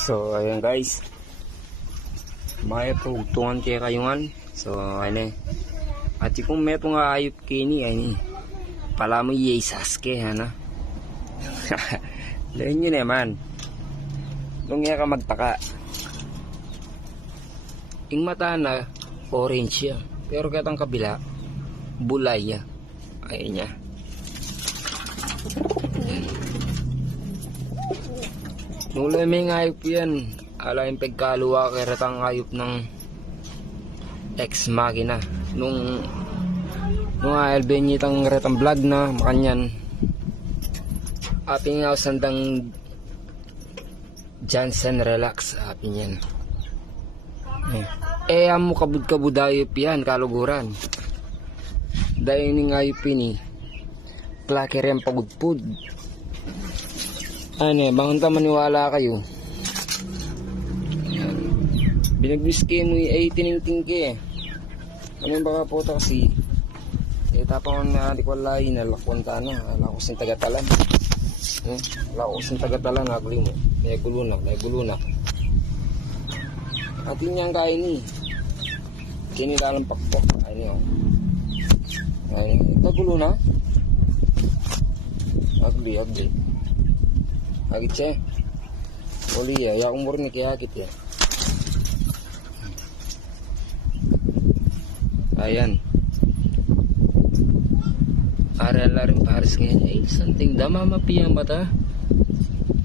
So ayun guys, may pagtungan kaya kayungan. So ayun at kung may pong ayop kini ay pala mo yay Sasuke hana. Lain yun naman nung nga ka magtaka ing mata na orange ya, pero katang kabila bulay ya. Ayun niya. Nula may ngayop yan. Ala yung pagkaluwa kaya ratang ngayop ng ex machina. Nung albenyitang ratang vlog na makanyan. Aping nga sandang Johnson relax. Aping yan. Amo kabud-kabud ayop yan. Kaluguran. Dahil yung ngayop ini. Klake rin pagudpud. Bangon ta maniwala kayo. Ayan. Binagbiske mo ay tiningting ke. Ano baka po ito kasi tapang na di ko alay na lakwan ta na. Lakos ng tagatalan. Lakos ng tagatalan nga kulim mo. May gulunak. Atin niyang kain ni. Kinilalang pakpok. Ayun. Ito guluna. Agli. Agit siya. Uli ya. Yakong mo rin nakihagit ya. Ayan. Arala rin pares ngayon. Ay, something dama mapiyang mata.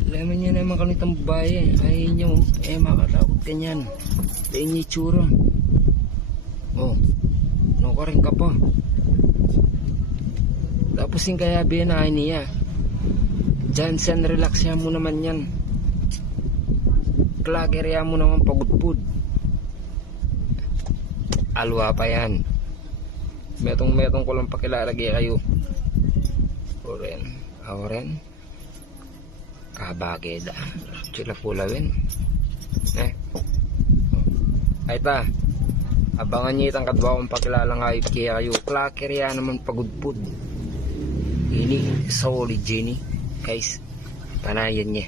Laman niya naman kanitang babae. Ay, nyo. Makatakot ka niyan. Dahil niya itsura. Oh. Ka rin ka pa. Tapos yung kaya binahay niya. Johnson, relax ya mo naman yan. Klager ya mo naman pagudpud. Alwa pa yan. Metong ko lang pakilalagay kayo. Oren. Kabageda. Sila pulawin. Ay ta. Abangan niyo itang kadwa kong pakilalang ayot kaya kayo. Klager ya naman pagudpud. Ini solid Jenny. Guys, panayan niya.